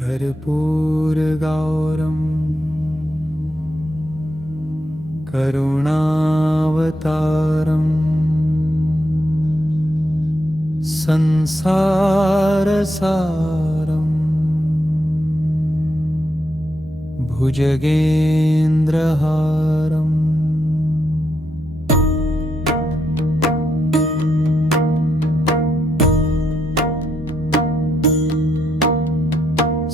कर्पूरगौरं करुणावतारं संसारसारं भुजगेन्द्रहारम्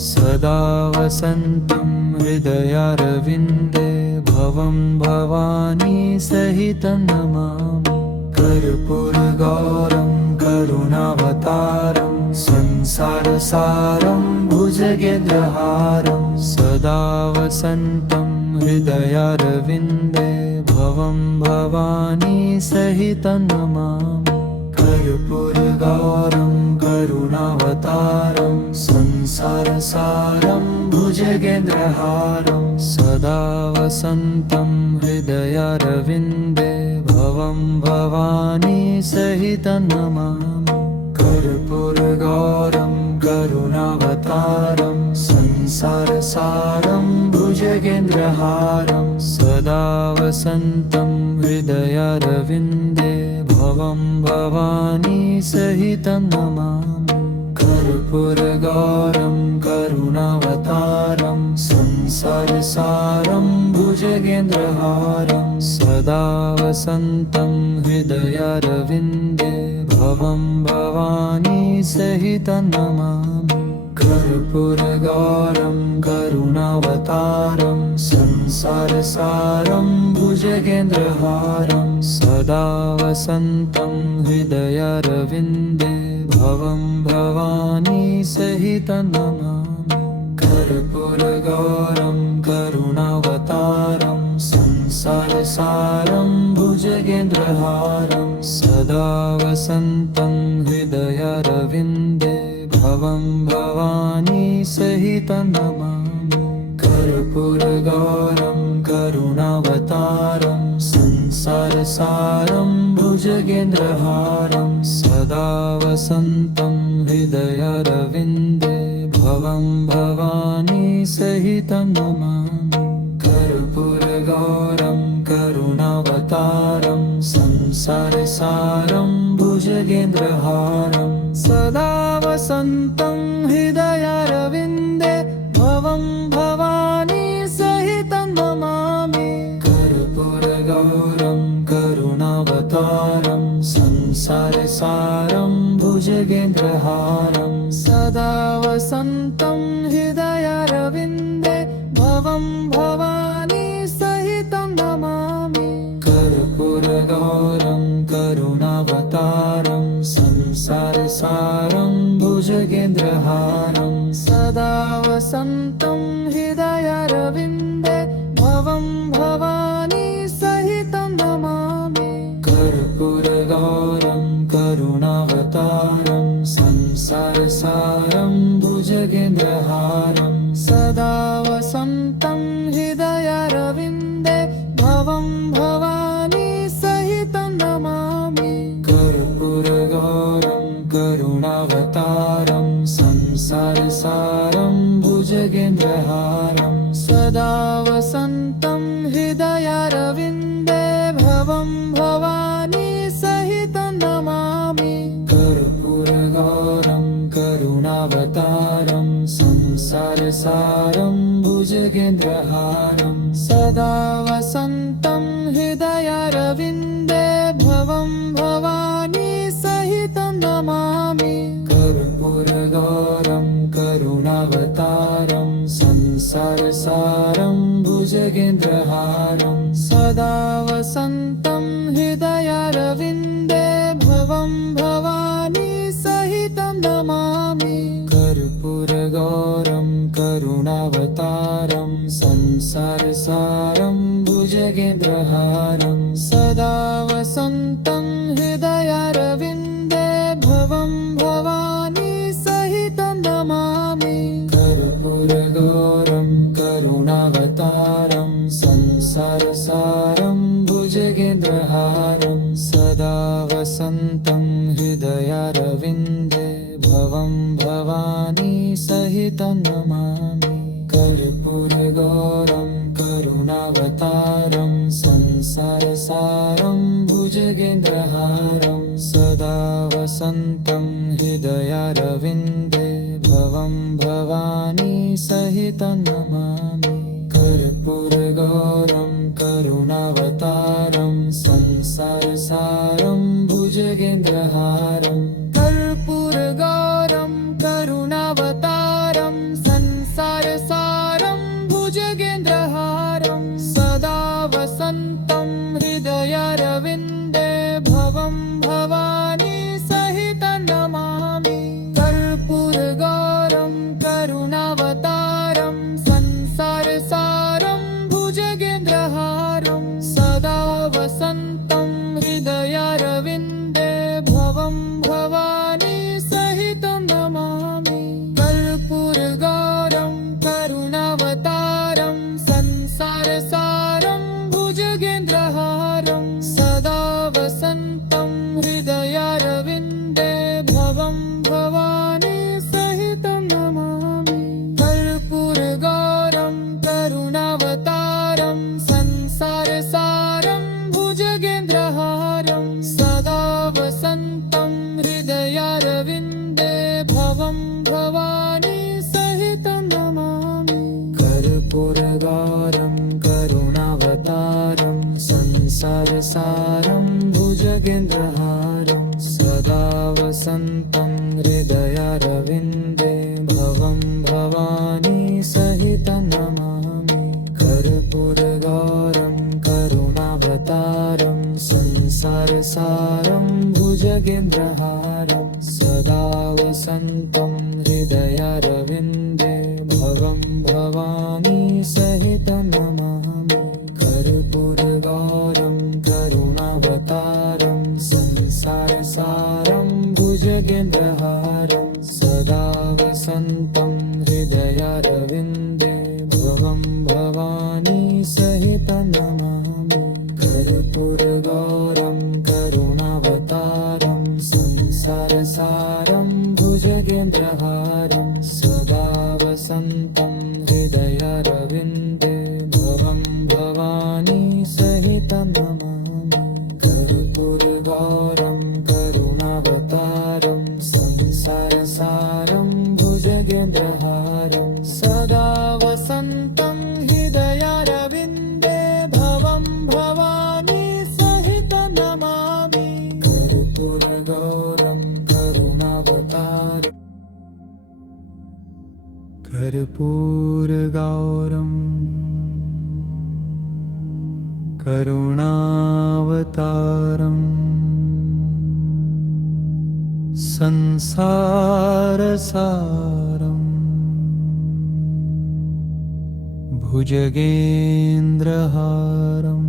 सदा वसन्तं हृदयारविन्दे भवं भवानी सहितं नमामि। कर्पूरगौरं करुणावतारं संसारसारं भुजगेन्द्रहारं सदा वसन्तं हृदयारविन्दे भवं भवानी सहितं नमामि। कर्पूरगौरं करुणावतारं संसारसारं भुजगेन्द्रहारं सदा वसन्तं हृदयारविन्दे भवं भवानी सहितं नमामि। कर्पूरगौरं करुणावतारं संसारसारं भुजगेन्द्रहारं सदा वसन्तं हृदयारविन्दे भवं भवानी सहितं नमामि। कर्पूरगौरं करुणावतारं संसारसारं भुजगेन्द्रहारं सदा वसन्तं हृदयारविन्दे भवं भवानी सहितं नमामि। कर्पूरगौरं करुणावतारं संसारसारं भुजगेन्द्रहारं सदा वसन्तं हृदयारविन्दे भवं भवानी सहितं नमामि। कर्पूरगौरं करुणावतारं संसारसारं भुजगेन्द्रहारं सदा वसन्तं हृदयारविन्दे भवं भवानी सहितं नमामि। कर्पूरगौरं करुणावतारं संसारसारं भुजगेन्द्रहारं सदा वसन्तं हृदयारविन्दे भवं भवानी सहितं नमामि। कर्पूरगौरं करुणावतारं संसारसारं भुजगेन्द्रहारं सदा वसन्तं हृदयारविन्दे भवं भवानी सहितं नमामि। कर्पूरगौरं करुणावतारं संसारसारं भुजगेन्द्रहारं सदा वसन्तं हृदयारविन्दे भवं भवानी सहितं नमामि। कर्पूरगौरं करुणावतारं संसारसारं भुजगेन्द्रहारं सदा वसन्तं हृदयारविन्दे भवं भवानी सहितं नमामि। कर्पूरगौरं करुणावतारं संसारसारं भुजगेन्द्रहारं सदा वसन्तं हृदयारविन्दे भवं भवानी सहितं नमामि। कर्पूरगौरं करुणावतारं संसारसारं भुजगेन्द्रहारं सदा वसन्तं हृदयारविन्दे भवं भवानी सहितं नमामि। कर्पूरगौरं करुणावतारं संसारसारं भुजगेन्द्रहारं सदा वसन्तं हृदयारविन्दे भवं भवानी सहितं नमामि। कर्पूरगौरं करुणावतारं संसारसारं भुजगेन्द्रहारं सदा वसन्तं हृदयारविन्दे भवं भवानी सहितं नमामि। कर्पूरगौरं करुणावतारं संसारसारं भुजगेन्द्रहारं सदा वसन्तं हृदयारविन्दे भवं भवानी सहितं नमामि। कर्पूरगौरं करुणावतारं संसारसारं भुजगेन्द्रहारं सदा वसन्तं हृदयारविन्दे भवं भवानी सहितं नमामि कर्पूरगौरं करुणावतारं संसारसारं भुजगेन्द्रहारं सदा वसन्तं हृदयारविन्दे भवं भवानी सहितं नमामि कर्पूरगौरं करुणावतारं संसारसारं भुजगेन्द्रहारं कर्पूरगौरं करुणावतारं संसारसारं भुजगेन्द्रहारं सदा वसन्तं हृदयारविन्दे भवं भवानी सहितं नमामि कर्पूरगौरं करुणावतारं संसारसारं भुजगेन्द्रहारं सदा वसन्तं हृदयारविन्दे भवं भवानी सहितं नमामि कर्पूरगौरं करुणावतारं संसारसारं भुजगेन्द्रहारं सदा वसन्तं हृदयारविन्दे भवं भवानी सहितं नमामि कर्पूरगौरं करुणावतारं संसारसारं भुजगेन्द्रहारं सदा वसन्तं हृदयारविन्दे भवं भवानी सहितं नमामि कर्पूरगौरं करुणावतारं संसारसारं भुजगेन्द्रहारं सदा वसन्तं हृदयारविन्दे भवं भवानी सहितं नमामि कर्पूरगौरं करुणावतारं संसारसारं भुजगेन्द्रहारं सदा वसन्तं हृदयारविन्दे भवं भवानी सहितं नमामि कर्पूरगौरं करुणावतारं संसारसारं भुजगेन्द्रहारं सदा वसन्तं हृदयारविन्दे भवं भवानी सहितं नमामि कर्पूरगौरं करुणावतारं संसारसारं भुजगेन्द्रहारं सदा वसन्तं हृदयारविन्दे भवं भवानी सहितं नमामि कर्पूरगौरं करुणावतारं संसारसारं भुजगेन्द्रहारं सदा वसन्तं हृदयारविन्दे भवं भवानी सहितं नमामि कर्पूरगौरं करुणावतारं कर्पूरगौरं करुणावतारं संसारसारं भुजगेन्द्रहारं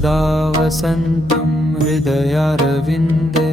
सदा वसन्तं हृदयारविन्दे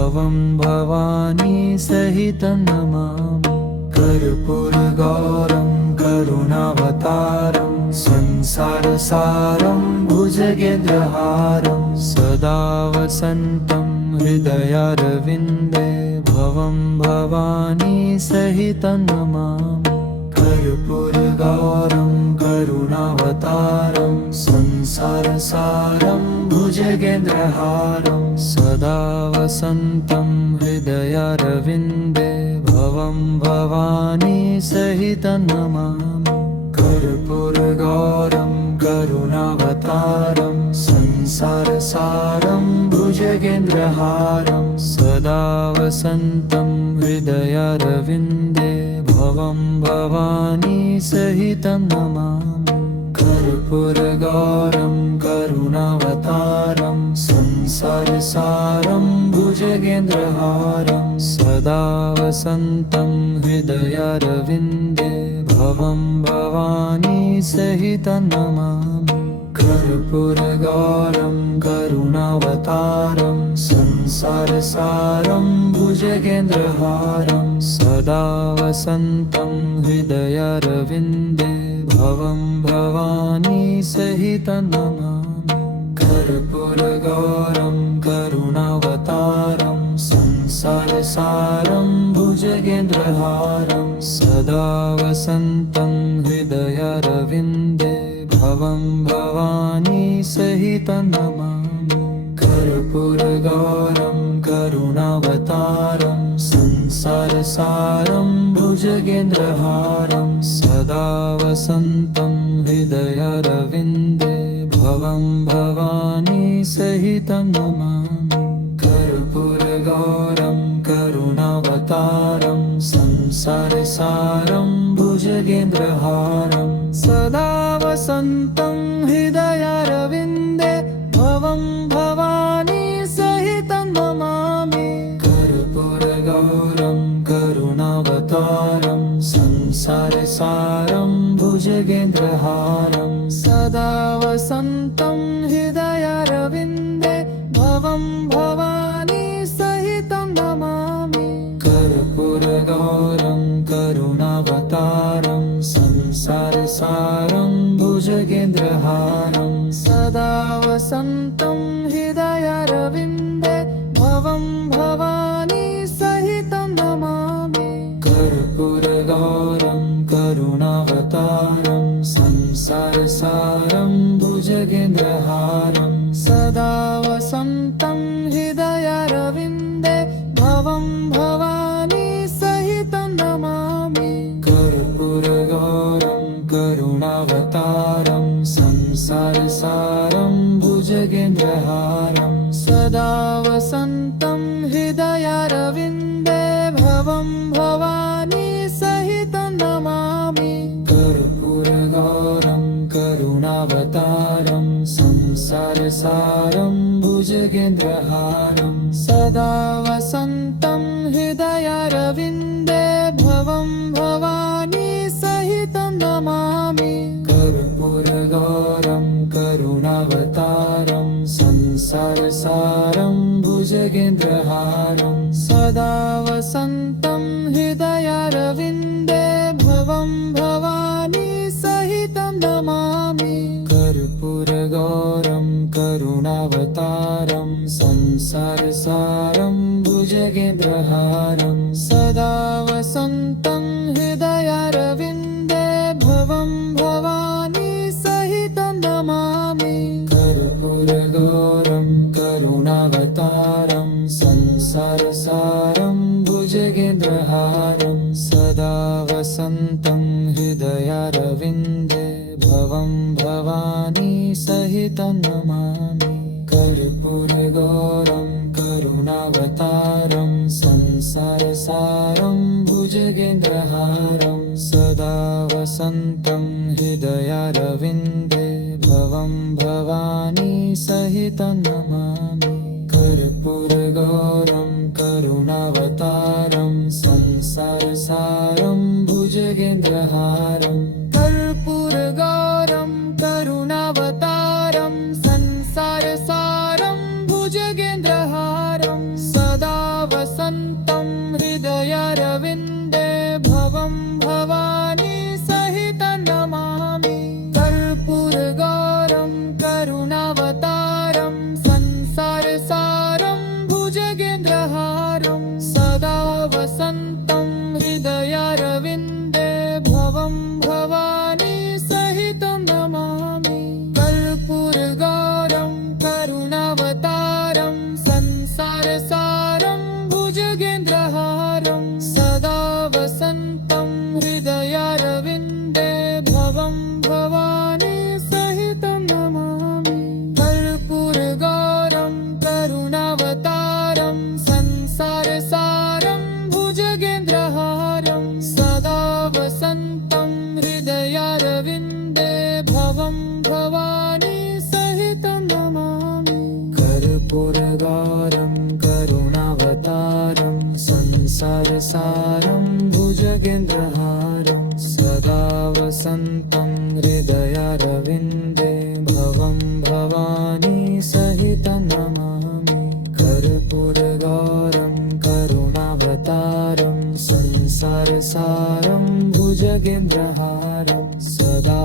भवं भवानी सहितं नमामि कर्पूरगौरं करुणावतारं संसारसारं भुजगेन्द्रहारं सदा वसन्तं हृदयारविन्दे भवं भवानी सहितं नमामि कर्पूरगौरं करुणावतारं संसारसारं भुजगेन्द्रहारं सदा वसन्तं हृदयारविन्दे भवं भवानी सहितं नमामि कर्पूरगौरं करुणावतारं संसारसारं भुजगेन्द्रहारं सदा वसन्तं हृदयारविन्दे भवं भवानी सहितं नमामि कर्पूरगौरं करुणावतारं संसारसारं भुजगेन्द्रहारं सदा वसन्तं हृदयारविन्दे भवं भवानी सहितं नमामि कर्पूरगौरं करुणावतारं संसारसारं भुजगेन्द्रहारं सदा वसन्तं हृदयारविन्दे भवं भवानी सहितं नमामि कर्पूरगौरं करुणावतारं संसारसारं भुजगेन्द्रहारं सदा वसन्तं हृदयारविन्दे भवं भवानी सहितं नमामि कर्पूरगौरं करुणावतारं संसारसारं भुजगेन्द्रहारं सदा वसन्तं हृदयारविन्दे भवं भवानी सहितं नमामि कर्पूरगौरं करुणावतारं संसारसारं भुजगेन्द्रहारं सदा वसन्तं हृदयारविन्दे भवं भवानी सहितं नमामि कर्पूरगौरं करुणावतारं संसारसारं भुजगेन्द्रहारं सदा वसन्तं हृदयारविन्दे भवं भवानी सहितं नमामि कर्पूरगौरं करुणावतारं संसारसारं भुजगेन्द्रहारं सदा वसन्तं हृदयारविन्दे भवं भवानी सहितं नमामि कर्पूरगौरं करुणावतारं संसारसारं भुजगेन्द्रहारं सदा वसन्तं हृदयारविन्दे भवं भवानी सहितं नमामि कर्पूरगौरं करुणावतारं संसारसारं भुजगेन्द्रहारं सदा वसन्तं हृदयारविन्दे भवं भवानी सहितं नमामि कर्पूरगौरं करुणावतारं संसारसारं भुजगेन्द्रहारं सदा वसन्तं हृदयारविन्दे भवं भवानी सहितं नमामि कर्पूरगौरं करुणावतारं संसारसारं भुजगेन्द्रहारं सदा वसन्तं हृदयारविन्दे भवं भवानी सहितं नमामि कर्पूरगौरं करुणावतारं संसारसारं भुजगेन्द्रहारं सदा वसन्तं हृदयारविन्दे भवं भवानी सहितं नमामि कर्पूरगौरं करुणावतारं संसारसारं भुजगेन्द्रहारं सदा वसन्तं हृदयारविन्दे भवं भवानी सहितं नमामि कर्पूरगौरं करुणावतारं संसारसारं भुजगेन्द्रहारं सदा वसन्तं हृदयारविन्दे भवं भवानी सहितं नमामि कर्पूरगौरं करुणावतारं संसारसारं भुजगेन्द्रहारं कर्पूरगौरं करुणावतारं संसारसारं भुजगेन्द्रहारं सदा वसन्तं हृदयारविन्दे भवं भवानी सहितं नमामि कर्पूरगौरं करुणावतारं संसारसारं भुजगेन्द्रहारं सदा वसन्तं हृदयारविन्दे भवं भवानी सहितं नमामि कर्पूरगौरं करुणावतारं संसारसारं भुजगेन्द्रहारं सदा वसन्तं हृदयारविन्दे भवं भवानी सहितं नमामि कर्पूरगौरं करुणावतारं संसारसारं भुजगेन्द्रहारं सदा वसन्तं हृदयारविन्दे भवं भवानी सहितं नमामि कर्पूरगौरं करुणावतारं संसारसारं भुजगेन्द्रहारं सदा वसन्तं हृदयारविन्दे भवं भवानी सहितं नमामि कर्पूरगौरं करुणावतारं संसारसारं भुजगेन्द्रहारं सदा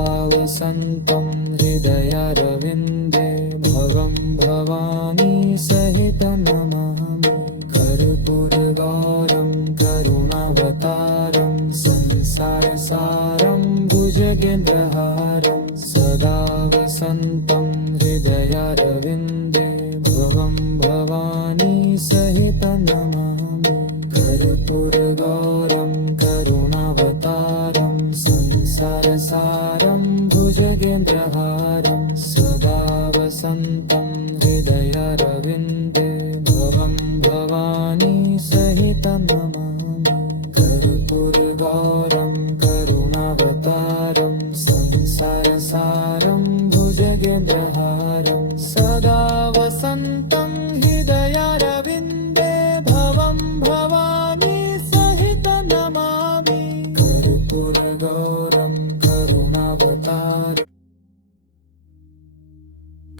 वसन्तं हृदयारविन्दे भवं भवानी सहितं नमामि कर्पूरगौरं करुणावतारं संसारसारं भुजगेन्द्रहारं सदा वसन्तं हृदयारविन्दे भवं भवानी सहितं नमामि कर्पूरगौरं करुणावतारं संसारसारं भुजगेन्द्रहारं सदा वसन्तं हृदयारविन्दे भवं भवानी सहितं नमामि कर्पूरगौरं करुणावतारं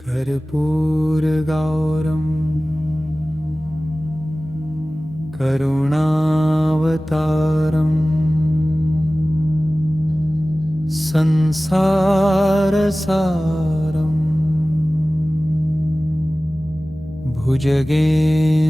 कर्पूरगौरं करुणावतारं संसारसारं भुजगेन्द्रहारम्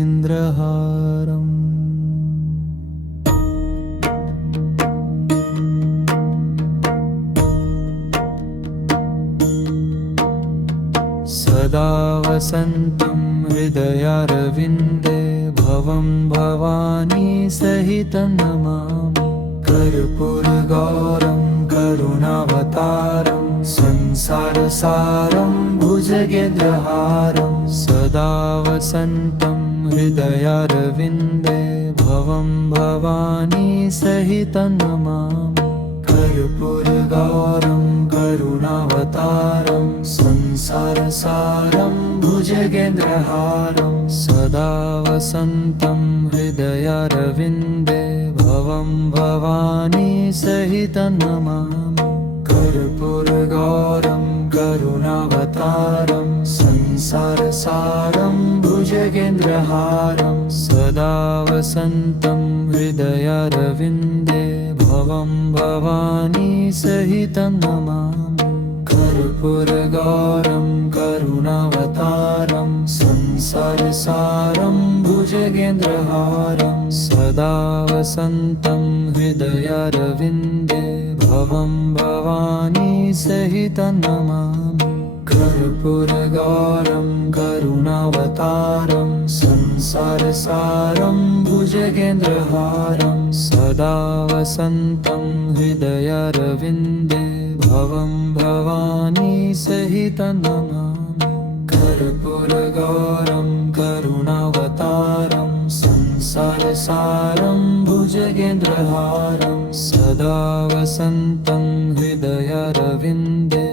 सदा वसन्तं हृदयारविन्दे भवं भवानी सहितं नमामि कर्पूरगौरं करुणावतारं संसारसारं भुजगेन्द्रहारं सदा वसन्तं हृदयारविन्दे भवं भवानी सहितं नमामि कर्पूरगौरं करुणावतारं संसारसारं भुजगेन्द्रहारं सदा वसन्तं हृदयारविन्दे भवं भवानी सहितं नमामि कर्पूरगौरं करुणावतारं संसारसारं भुजगेन्द्रहारं सदा वसन्तं हृदयारविन्दे भवं भवानी सहितं नमामि कर्पूरगौरं करुणावतारं संसारसारं भुजगेन्द्रहारं सदा वसन्तं हृदयारविन्दे भवं भवानी सहितं नमामि कर्पूरगौरं करुणावतारं संसारसारं भुजगेन्द्रहारं सदा वसन्तं हृदयारविन्दे भवं भवानी सहितं नमामि कर्पूरगौरं करुणावतारं संसारसारं भुजगेन्द्रहारं सदा वसन्तं हृदयारविन्दे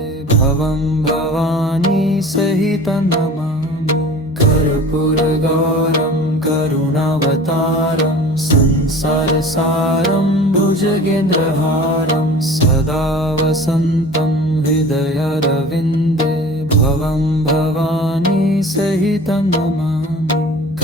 भवं भवानी सहितं नमामि कर्पूरगौरं करुणावतारं संसारसारं भुजगेन्द्रहारं सदा वसन्तं हृदयारविन्दे भवं भवानी सहितं नमामि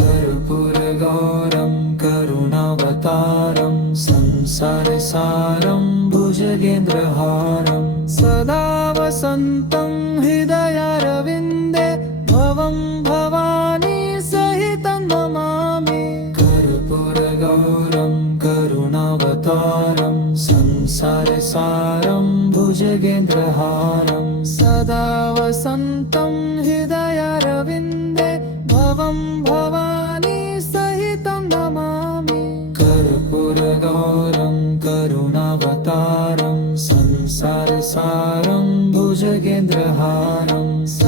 कर्पूरगौरं करुणावतारं संसारसारं भुजगेन्द्रहारं सदा वसन्तं हृदयारविन्दे भवं भवानी सहितं नमामि कर्पूरगौरं करुणावतारं संसारसारं भुजगेन्द्रहारं सदा वसन्तं हृदयारविन्दे भवं भवानी सहितं नमामि कर्पूरगौरं करुणावतारं संसारसारं भुजगेन्द्रहारं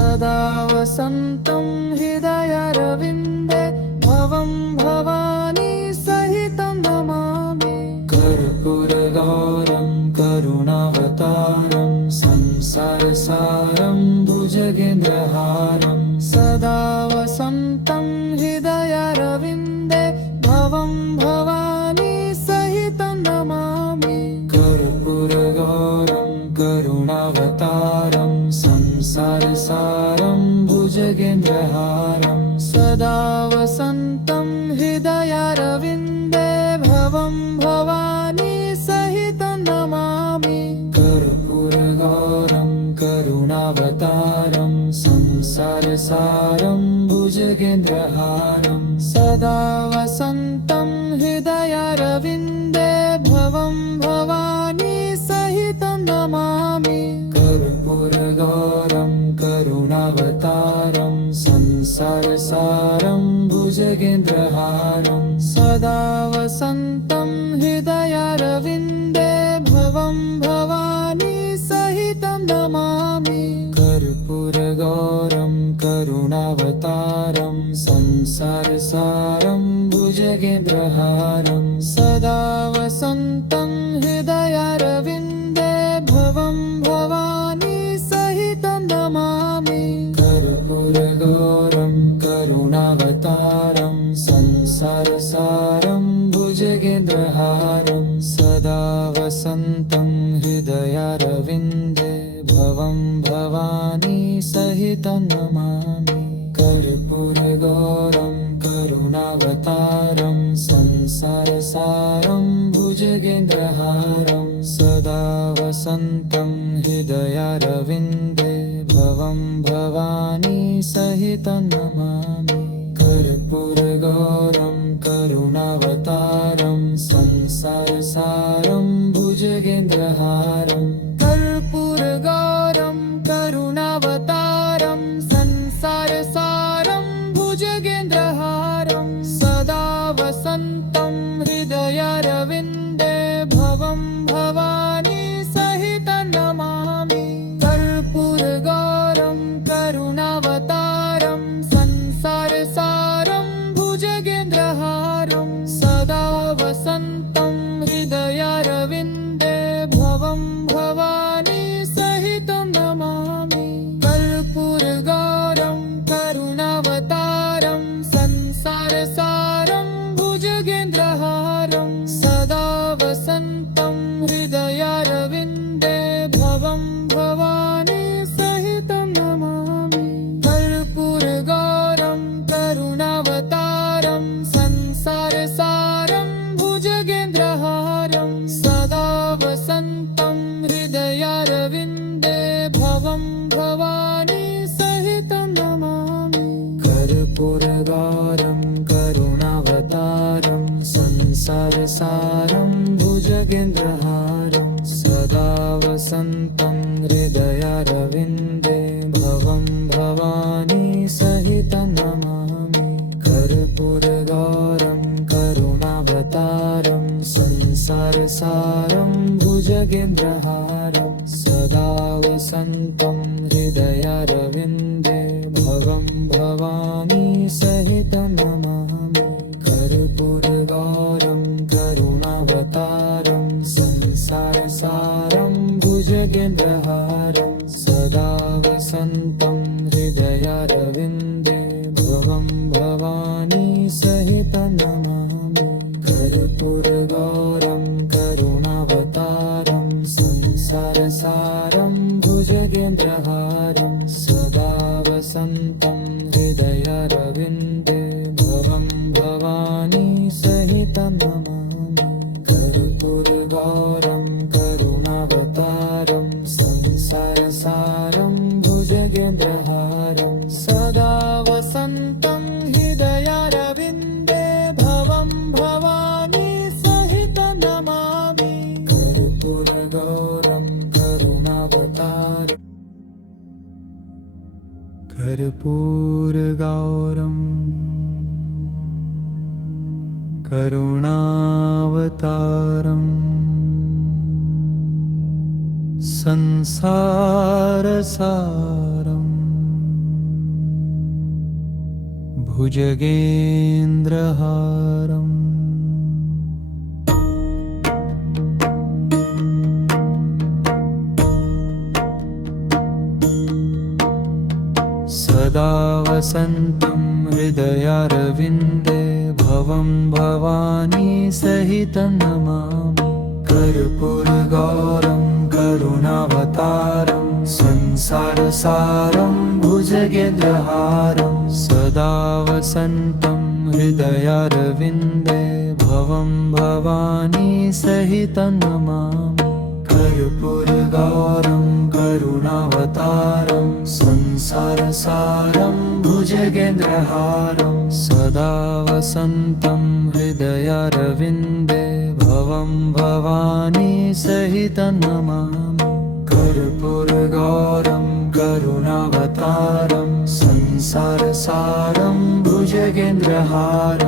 सदा वसन्तं हृदयारविन्दे भवं भवानी सहितं नमामि कर्पूरगौरं करुणावतारं संसारसारं भुजगेन्द्रहारं सदा वसन्तं हृदयारविन्दे भवं भवानी सहितं नमामि कर्पूरगौरं करुणावतारं संसारसारं भुजगेन्द्रहारं सदा वसन्तं हृदयारविन्दे भवं भवानी सहितं नमामि कर्पूरगौरं करुणावतारं संसारसारं भुजगेन्द्रहारं सदा वसन्तं हृदयारविन्दे भवं भवानी सहितं नमामि कर्पूरगौरं भुजगेन्द्रहारं सदा वसन्तं हृदयारविन्दे भवं भवानी सहितं नमामि कर्पूरगौरं करुणावतारं संसारसारं भुजगेन्द्रहारं सदा वसन्तं हृदयारविन्दे भवं भवानी सहितं नमामि कर्पूरगौरं करुणावतारं संसारसारं भुजगेन्द्रहारं सदा वसन्तं हृदयारविन्दे भवं भवानी सहितं नमामि कर्पूरगौरं करुणावतारं संसारसारं भुजगेन्द्रहारं सदा वसन्तं हृदयारविन्दे भवं भवानी सहितं नमामि कर्पूरगौरं करुणावतारं संसारसारं भुजगेन्द्रहारं कर्पूरगौरं करुणावतारं संसारसारं भुजगेन्द्रहारं सदा वसन्तं हृदयारविन्दे भवं भवानी सहितं नमामि कर्पूरगौरं करुणावतारं संसारसारं भुजगेन्द्रहारं सदा वसन्तं हृदयारविन्दे भवं भवानी सहितं नमामि कर्पूरगौरं करुणावतारं संसारसारं भुजगेन्द्रहारं सदा वसन्तं हृदयारविन्दे भवं भवानी सहितं नमामि कर्पूरगौरं करुणावतारं संसारसारं भुजगेन्द्रहारं सदा वसन्तं हृदयारविन्दे भवं भवानी सहितं नमामि कर्पूरगौरं करुणावतारं संसारसारं भुजगेन्द्रहारं सदा वसन्तं हृदयारविन्दे भवं भवानी सहितं नमामि कर्पूरगौरं करुणावतारं संसारसारं भुजगेन्द्रहारं सदा वसन्तं हृदयारविन्दे भवं भवानी सहितं नमामि कर्पूरगौरं करुणावतारं संसारसारं भुजगेन्द्रहारं सदा वसन्तं हृदयारविन्दे भवं भवानी सहितं नमामि कर्पूरगौरं करुणावतारं संसारसारं भुजगेन्द्रहारं सदा वसन्तं हृदयारविन्दे भवं भवानी सहितं नमामि कर्पूरगौरं करुणावतारं संसारसारं भुजगेन्द्रहारं सदा वसन्तं हृदयारविन्दे भवं भवानी सहितं नमामि कर्पूरगौरं करुणावतारं कर्पूरगौरं करुणावतारं संसारसारं भुजगेन्द्रहारम् सदा वसन्तं हृदयारविन्दे भवं भवानी सहितं नमामि कर्पूरगौरं करुणावतारं संसारसारं भुजगेन्द्रहारं सदा वसन्तं हृदयारविन्दे भवं भवानी सहितं नमामि कर्पूरगौरं करुणावतारं संसारसारं भुजगेन्द्रहारं सदा वसन्तं हृदयारविन्दे भवं भवानी सहितं नमामि कर्पूरगौरं करुणावतारं संसारसारं भुजगेन्द्रहारं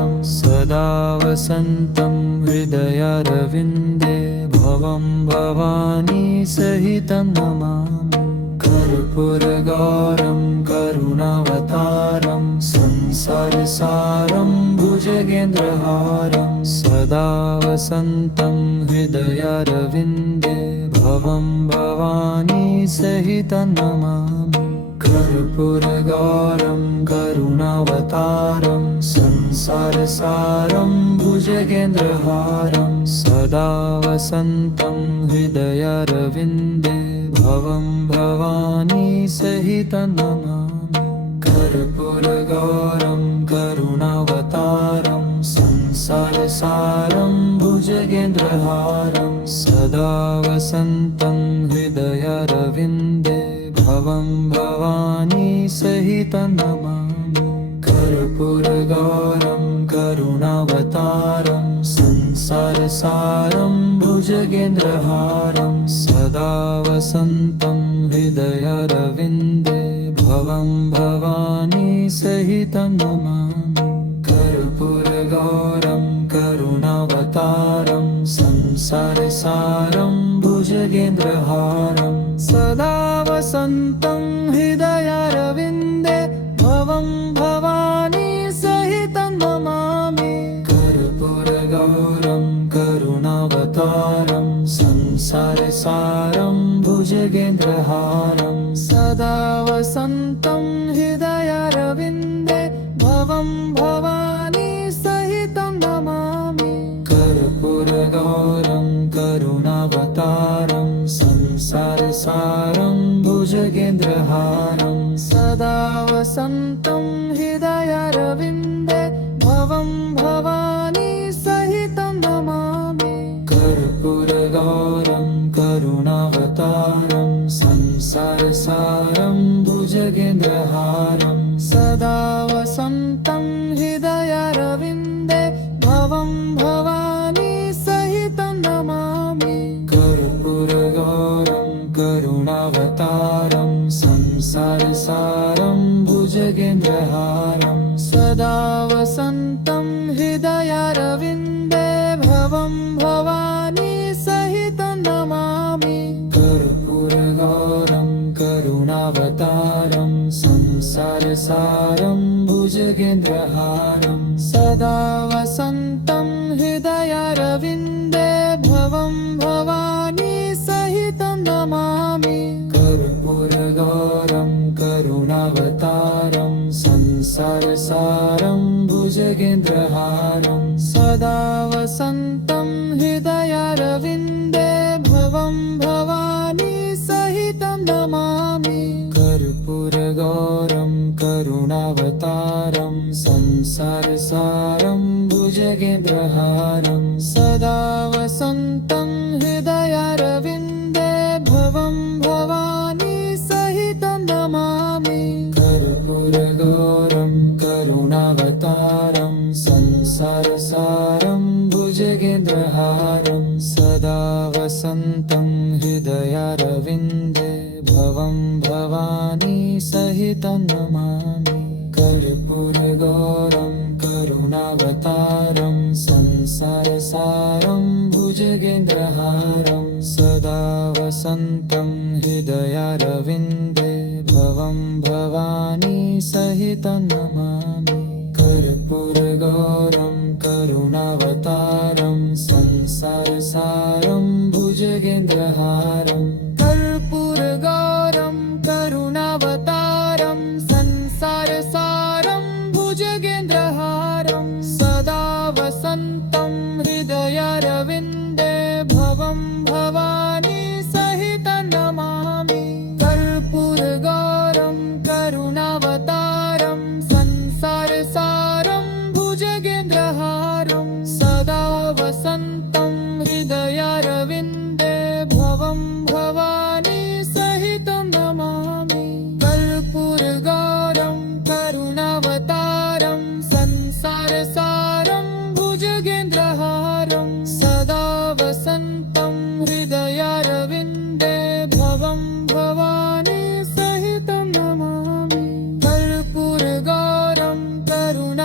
वसन्तं हृदयारविन्दे भवं भवानी सहितं नमामि कर्पूरगौरं करुणावतारं संसारसारं भुजगेन्द्रहारं सदा वसन्तं हृदयारविन्दे भवं भवानी सहितं नमामि कर्पूरगौरं करुणावतारं संसारसारं भुजगेन्द्रहारं सदा वसन्तं हृदयारविन्दे भवं भवानी सहितं नमामि कर्पूरगौरं करुणावतारं संसारसारं भुजगेन्द्रहारं सदा वसन्तं हृदयारविन्दे भवं भवानी सहितं नमामि कर्पूरगौरं करुणावतारं संसारसारं भुजगेन्द्रहारं सदा वसन्तं हृदयारविन्दे भवं भवानी सहितं नमामि कर्पूरगौरं करुणावतारं संसारसारं भुजगेन्द्रहारं सदा वसन्तं हृदयारविन्दे भवं भवानी सहितं नमामि कर्पूरगौरं करुणावतारं संसारसारं भुजगेन्द्रहारं सदा वसन्तं हृदयारविन्दे भवं भवानी सहितं नमामि कर्पूरगौरं करुणावतारं संसारसारं भुजगेन्द्रहारं सदा वसन्तं हृदयारविन्दे भवं भवानी सहितं नमामि कर्पूरगौरं करुणावतारं संसारसारं भुजगेन्द्रहारं सदा वसन्तं हृदयारविन्दे भवं भवानी सहितं नमामि कर्पूरगौरं करुणावतारं संसारसारं भुजगेन्द्रहारं सदा वसन्तं हृदयारविन्दे भवं भवानी सहितं नमामि कर्पूरगौरं करुणावतारं संसारसारं भुजगेन्द्रहारं सदा वसन्तं हृदयारविन्दे भवं भवानी सहितं नमामि कर्पूरगौरं करुणावतारं संसारसारं भुजगेन्द्रहारं सदा वसन्तं हृदयारविन्दे भवं भवानी सहितं नमामि कर्पूरगौरं करुणावतारं संसारसारं भुजगेन्द्रहारं सदा वसन्तं हृदयारविन्दे भवं भवानी सहितं नमामि कर्पूरगौरं करुणावतारं संसारसारं भुजगेन्द्रहारं सदा वसन्तं हृदयारविन्दे भवं भवानी सहितं नमामि कर्पूरगौरं करुणावतारं संसारसारं भुजगेन्द्रहारं सदा वसन्तं हृदयारविन्दे भवं भवानी सहितं नमामि कर्पूरगौरं करुणावतारं संसारसारं भुजगेन्द्रहारं कर्पूरगौरं करुणावतारं संसारसारं भुजगेन्द्रहारं सदा वसन्तं हृदयारविन्दे भवं भवानी सहितं नमामि कर्पूरगौरं करुणावतारं संसारसारं भुजगेन्द्रहारं सदा वसन्तं हृदयारविन्दे भवं भवानी सहितं नमामि कर्पूरगौरं करुणावतारं संसारसारं भुजगेन्द्रहारं सदा वसन्तं हृदयारविन्दे भवं भवानी सहितं नमामि कर्पूरगौरं करुणावतारं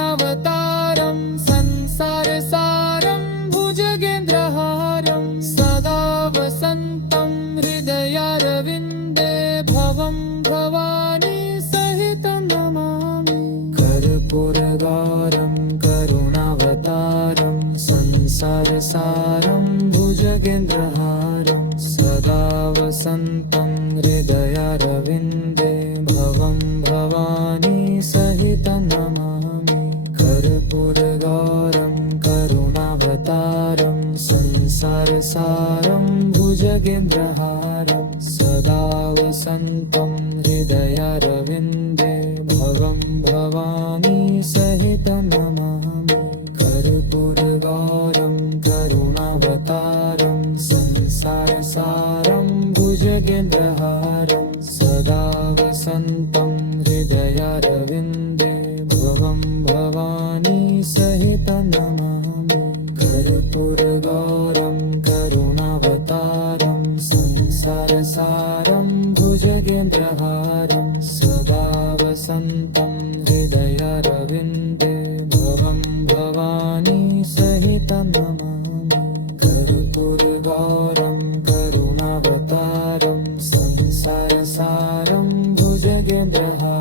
हृदयारविन्दे भवं भवानी सहितं नमामि कर्पूरगौरं करुणावतारं संसारसारं भुजगेन्द्रहारं सदा वसन्तं हृदयारविन्दे भवं भवानी सहितं नमामि कर्पूरगौरं करुणावतारं संसारसारं भुजगेन्द्रहारं सदा वसन्तं हृदयारविन्दे भवं भवानी सहितं नमामि कर्पूरगौरं करुणावतारं संसारसारं भुजगेन्द्रहारं